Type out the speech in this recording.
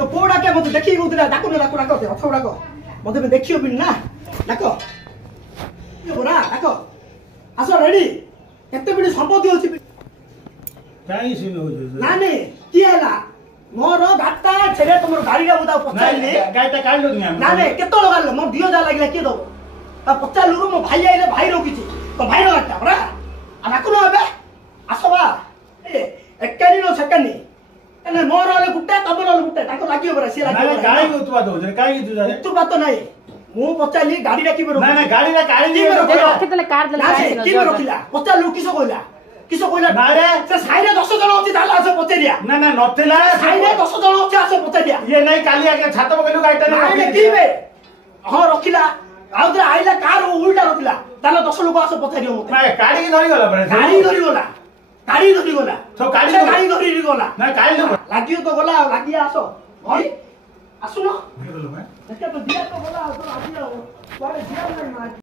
तो पोड़ा के मते देखि गउतला डाको न डाको डाको अथवा डाको मते देखियो बिन ना डाको ये बोरा डाको आसो रेडी केते बिडी संपत्ति होछि काई सिन हो ना नहीं की हला मोर गाता छेरे तुमर गाड़ी रा बुदा पचाइले गाइटा काढ लो तुम ना नहीं केतो लगाल मोर 2000 लागला के दो आ पचाल लुरो मो भाई आइले भाई रोकिछि तो भाई रो गाता बरा आ डाको न बे आसबा ए एकनी नो सकनी एने मोर वाले गुट्टा तबर वाले गुट्टा ताको लागियो बरा से लागियो ना गाड़ी उतु बात हो जे काई तू जारे तू बात नहीं मु पचाली गाड़ी रा किबे ना ना गाड़ी रा काढी की रखितले कार देला की रखिला पचाल लु किसो कहला ना रे से साइरे 10 जण अछि ताला आसे पचेलिया ना ना नथेला साइरे 10 जण अछि आसे पचेलिया ये नहीं काली आके छात पकेलु गाइटा ना की बे हां रखिला आउदरा आइला कार उल्टा रखिला ताला 10 लोक आसे पचेलियो मते ना गाड़ी के धरी गला बरे गाड़ी धरी गला तो गाड़ी धरी गला ना काई लागियो तो गला लागिया आसो भाई आसुनो बोलो मैं देखा तो दिया तो गला